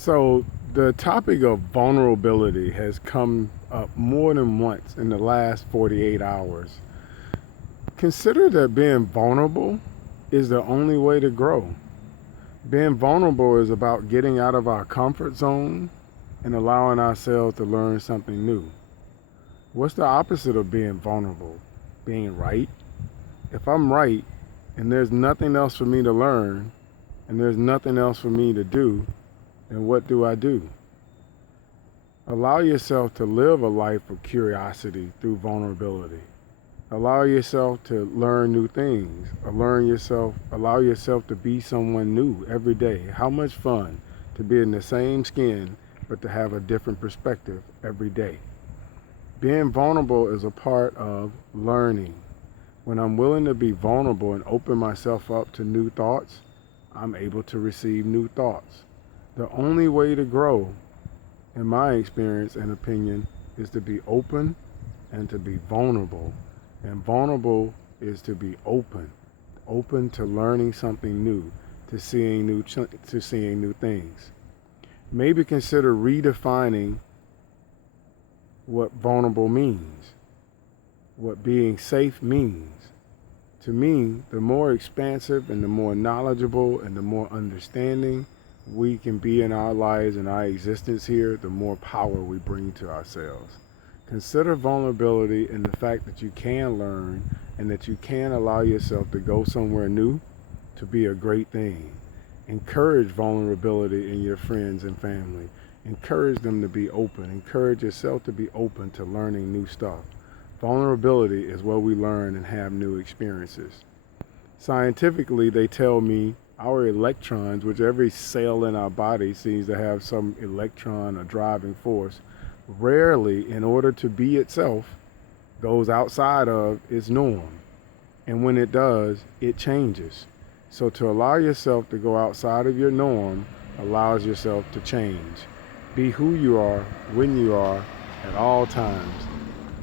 So the topic of vulnerability has come up more than once in the last 48 hours. Consider that being vulnerable is the only way to grow. Being vulnerable is about getting out of our comfort zone and allowing ourselves to learn something new. What's the opposite of being vulnerable? Being right? If I'm right and there's nothing else for me to learn and there's nothing else for me to do, then what do I do? Allow yourself to live a life of curiosity through vulnerability. Allow yourself to learn new things. Allow yourself to be someone new every day. How much fun to be in the same skin, but to have a different perspective every day. Being vulnerable is a part of learning. When I'm willing to be vulnerable and open myself up to new thoughts, I'm able to receive new thoughts. The only way to grow, in my experience and opinion, is to be open and to be vulnerable. And vulnerable is to be open to learning something new, to seeing new things. Maybe consider redefining what vulnerable means, what being safe means. To me, the more expansive and the more knowledgeable and the more understanding we can be in our lives and our existence here, the more power we bring to ourselves. Consider vulnerability and the fact that you can learn and that you can allow yourself to go somewhere new to be a great thing. Encourage vulnerability in your friends and family. Encourage them to be open. Encourage yourself to be open to learning new stuff. Vulnerability is where we learn and have new experiences. Scientifically, they tell me our electrons, which every cell in our body seems to have some electron or driving force, rarely, in order to be itself, goes outside of its norm. And when it does, it changes. So to allow yourself to go outside of your norm allows yourself to change. Be who you are, when you are, at all times,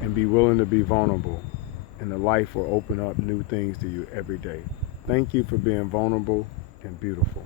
and be willing to be vulnerable. And the life will open up new things to you every day. Thank you for being vulnerable and beautiful.